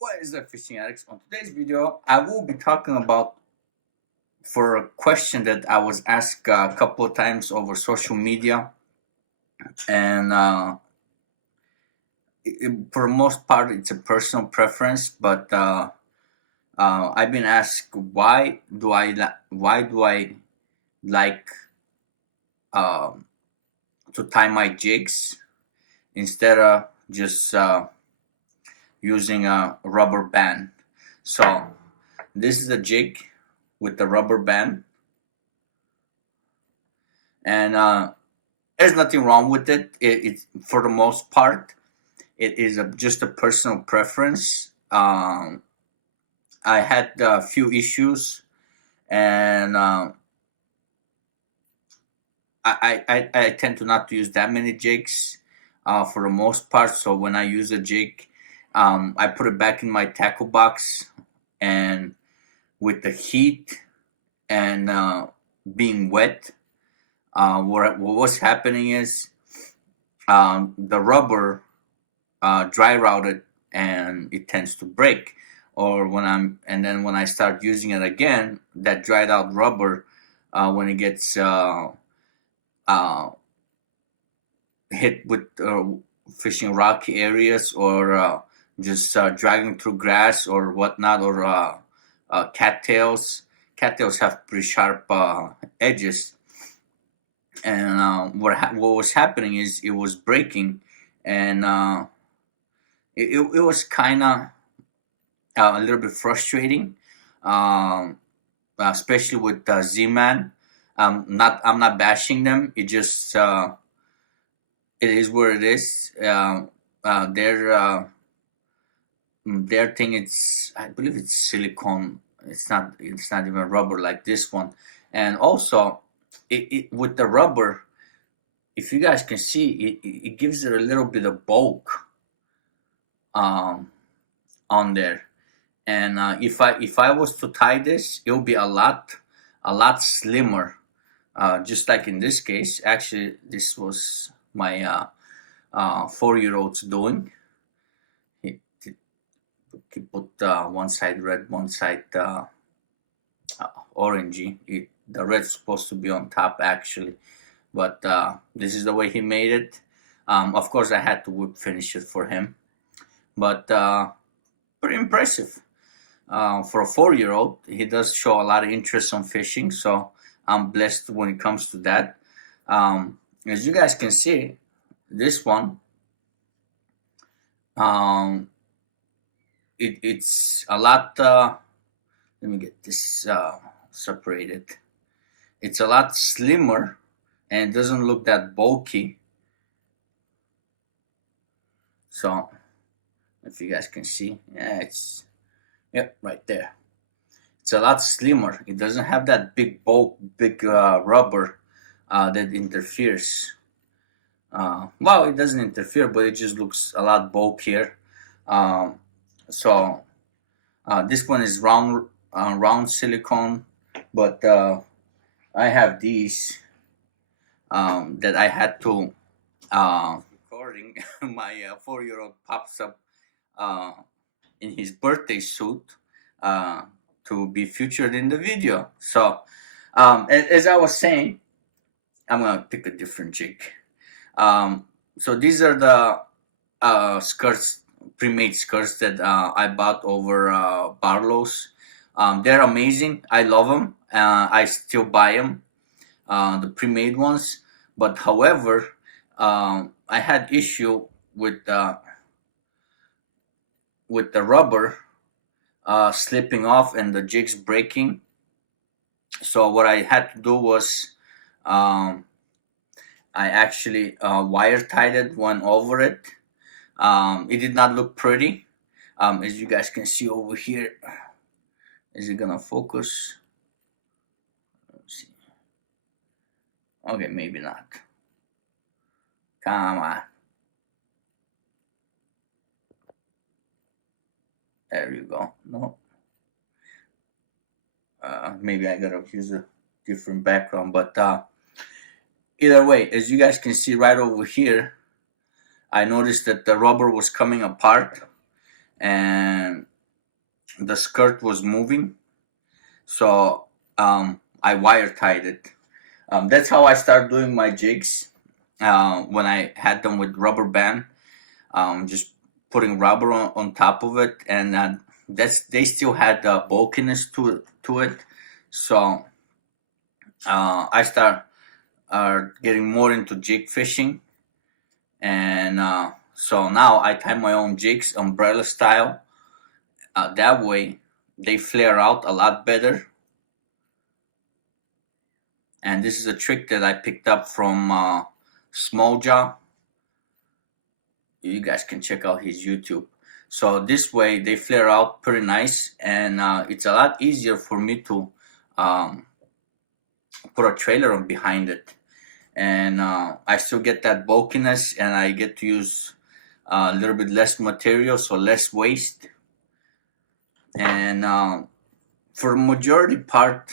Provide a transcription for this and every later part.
What is up, fishing addicts? On today's video, I will be talking about for a question that I was asked a couple of times over social media, and for the most part, it's a personal preference. But I've been asked why do I like um, to tie my jigs instead of just using a rubber band. So this is a jig with the rubber band, and there's nothing wrong with it. It's for the most part, it is just a personal preference. I had a few issues, and I tend to not to use that many jigs for the most part. So when I use a jig, I put it back in my tackle box, and with the heat and being wet, what was happening is the rubber dry rotted and it tends to break. Or when I start using it again, that dried out rubber, when it gets hit with fishing rocky areas, or just dragging through grass or whatnot, or cattails. Cattails have pretty sharp edges, and what was happening is it was breaking, and it was kind of a little bit frustrating, especially with Z-Man. I'm not bashing them. It just it is what it is. Their thing, I believe it's silicone. It's not even rubber like this one. And also, with the rubber, if you guys can see, it gives it a little bit of bulk on there. And if I was to tie this, it would be a lot slimmer. Just like in this case, actually, this was my 4-year-old's doing. He put one side red, one side orangey. The red's supposed to be on top, actually, but this is the way he made it. Of course, I had to whip finish it for him, but pretty impressive. For a 4-year-old, he does show a lot of interest on fishing, so I'm blessed when it comes to that. As you guys can see, this one, it's a lot. Let me get this separated. It's a lot slimmer, and it doesn't look that bulky. So, if you guys can see, yeah, yep, right there. It's a lot slimmer. It doesn't have that big rubber that interferes. Well, it doesn't interfere, but it just looks a lot bulkier. So this one is round silicone, but I have these that I had to recording. My 4-year-old pops up in his birthday suit to be featured in the video. So as I was saying, I'm gonna pick a different jig. So these are the skirts, pre-made skirts that I bought over Barlow's. They're amazing. I love them. I still buy them, the pre-made ones. But however, I had issue with the rubber slipping off and the jigs breaking. So what I had to do was I actually wire tied it, one over it. It did not look pretty. As you guys can see over here, is it gonna focus? Let's see. Okay, maybe not. Come on. There you go. No. Maybe I gotta use a different background, but either way, as you guys can see right over here, I noticed that the rubber was coming apart, and the skirt was moving, so I wire tied it. That's how I started doing my jigs. When I had them with rubber band, just putting rubber on top of it, and they still had bulkiness to it. So I start getting more into jig fishing, and so now I tie my own jigs, umbrella style. That way, they flare out a lot better. And this is a trick that I picked up from Small Jaw. You guys can check out his YouTube. So this way they flare out pretty nice, and it's a lot easier for me to put a trailer on behind it, and I still get that bulkiness, and I get to use a little bit less material, so less waste. And for the majority part,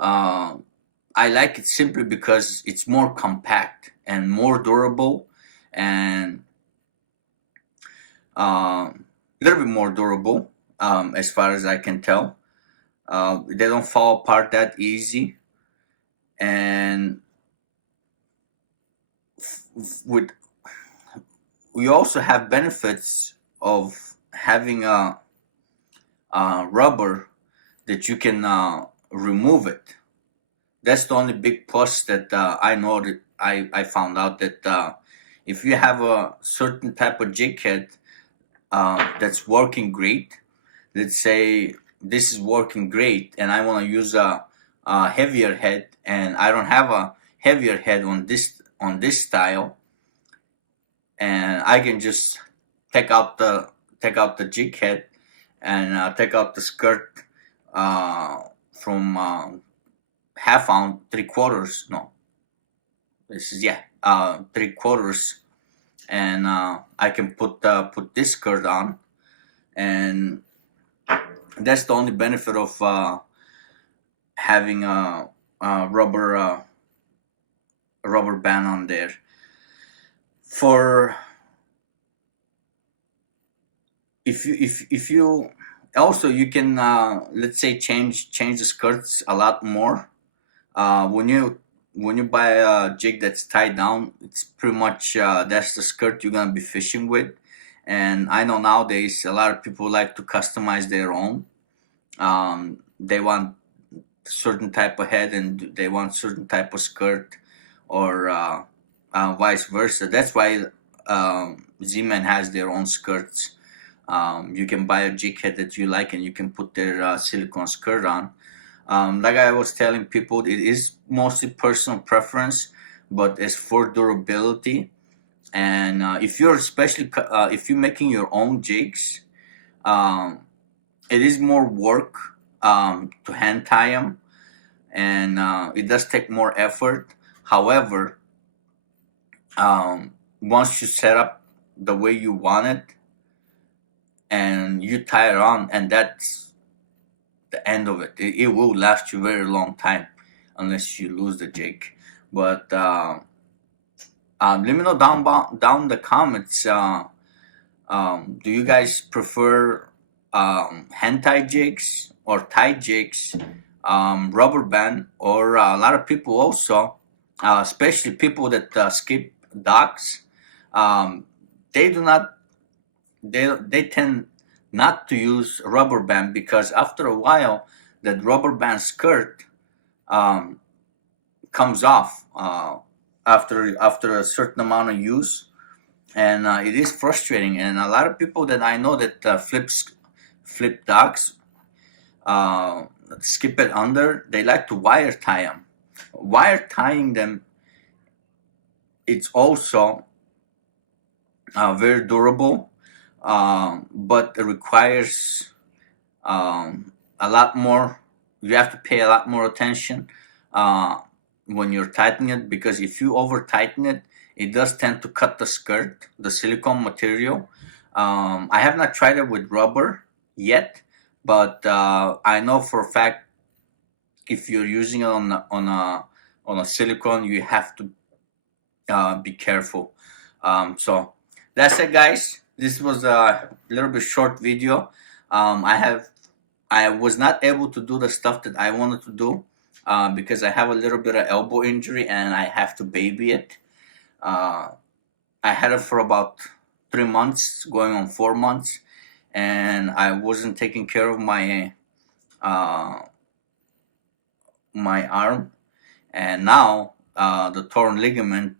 I like it simply because it's more compact and more durable, and a little bit more durable, as far as I can tell. They don't fall apart that easy, and we also have benefits of having a rubber that you can remove it. That's the only big plus that I know that I found out that if you have a certain type of jig head that's working great, let's say this is working great and I want to use a heavier head, and I don't have a heavier head on this style, and I can just take out the jig head and take out the skirt from half ounce, 3/4. No, this is 3/4, and I can put this skirt on, and that's the only benefit of having a rubber band on there. For if you also, you can let's say change the skirts a lot more. When you buy a jig that's tied down, it's pretty much that's the skirt you're gonna be fishing with. And I know nowadays a lot of people like to customize their own. They want certain type of head and they want certain type of skirt, or vice versa. That's why Z-Man has their own skirts. You can buy a jig head that you like, and you can put their silicone skirt on. Like I was telling people, it is mostly personal preference, but it's for durability. And if you're if you're making your own jigs, it is more work to hand tie them, and it does take more effort. However, once you set up the way you want it and you tie it on, and that's the end of it. It will last you a very long time, unless you lose the jig. But let me know down the comments. Do you guys prefer hand tied jigs or tied jigs, rubber band, or a lot of people also, especially people that skip docks, they tend not to use rubber band, because after a while that rubber band skirt comes off after a certain amount of use, and it is frustrating. And a lot of people that I know that flip docks, skip it under, they like to wire tie them. Wire tying them, it's also very durable, but it requires a lot more. You have to pay a lot more attention when you're tightening it, because if you over tighten it, it does tend to cut the skirt, the silicone material. I have not tried it with rubber yet, but I know for a fact if you're using it on a silicone, you have to be careful. So that's it, guys. This was a little bit short video. I was not able to do the stuff that I wanted to do because I have a little bit of elbow injury and I have to baby it. I had it for about 3 months, going on 4 months, and I wasn't taking care of my my arm, and now the torn ligament,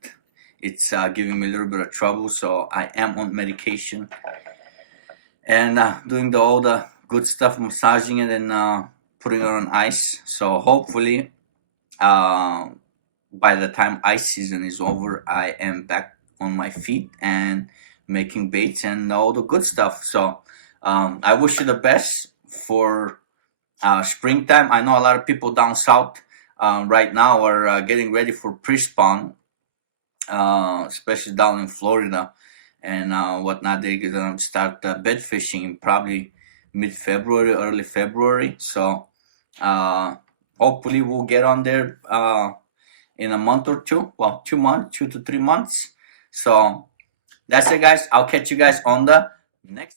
it's giving me a little bit of trouble. So I am on medication and doing all the good stuff, massaging it and putting it on ice. So hopefully, by the time ice season is over, I am back on my feet and making baits and all the good stuff. So I wish you the best for springtime. I know a lot of people down south right now are getting ready for pre-spawn, especially down in Florida and whatnot. They're gonna start bed fishing probably mid-February, early February. So hopefully we'll get on there in a month or two. Well, 2 months, 2 to 3 months. So that's it, guys. I'll catch you guys on the next.